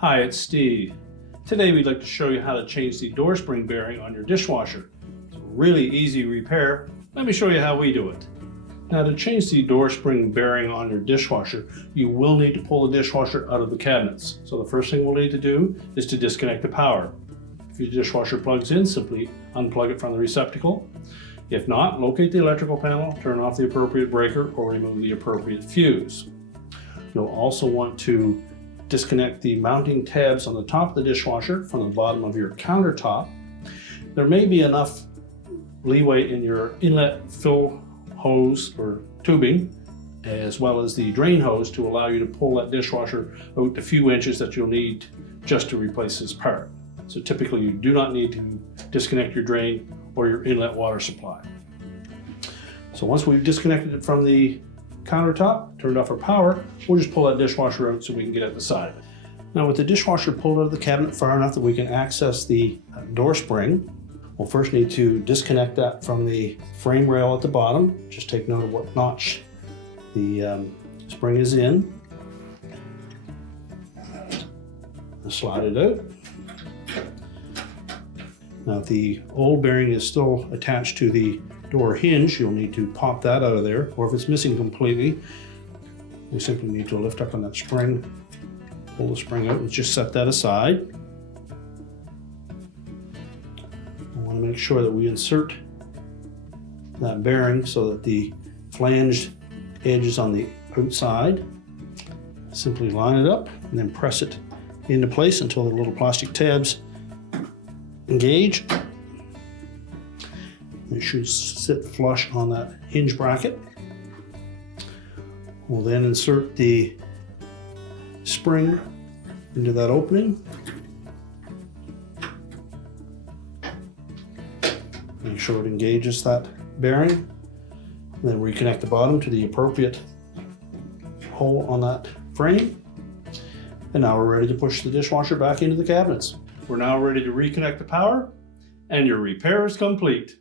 Hi, it's Steve. Today we'd like to show you how to change the door spring bearing on your dishwasher. It's a really easy repair. Let me show you how we do it. Now, to change the door spring bearing on your dishwasher, you will need to pull the dishwasher out of the cabinets. So the first thing we'll need to do is to disconnect the power. If your dishwasher plugs in, simply unplug it from the receptacle. If not, locate the electrical panel, turn off the appropriate breaker, or remove the appropriate fuse. You'll also want to disconnect the mounting tabs on the top of the dishwasher from the bottom of your countertop. There may be enough leeway in your inlet fill hose or tubing, as well as the drain hose, to allow you to pull that dishwasher out the few inches that you'll need just to replace this part. So typically you do not need to disconnect your drain or your inlet water supply. So once we've disconnected it from the countertop, turned off our power, we'll just pull that dishwasher out so we can get at the side. Now, with the dishwasher pulled out of the cabinet far enough that we can access the door spring, we'll first need to disconnect that from the frame rail at the bottom. Just take note of what notch the spring is in. And slide it out. Now, if the old bearing is still attached to the door hinge, you'll need to pop that out of there, or if it's missing completely, we simply need to lift up on that spring, pull the spring out, and just set that aside. We want to make sure that we insert that bearing so that the flanged edge is on the outside. Simply line it up and then press it into place until the little plastic tabs engage. It should sit flush on that hinge bracket. We'll then insert the spring into that opening. Make sure it engages that bearing. Then reconnect the bottom to the appropriate hole on that frame. And now we're ready to push the dishwasher back into the cabinets. We're now ready to reconnect the power, and your repair is complete.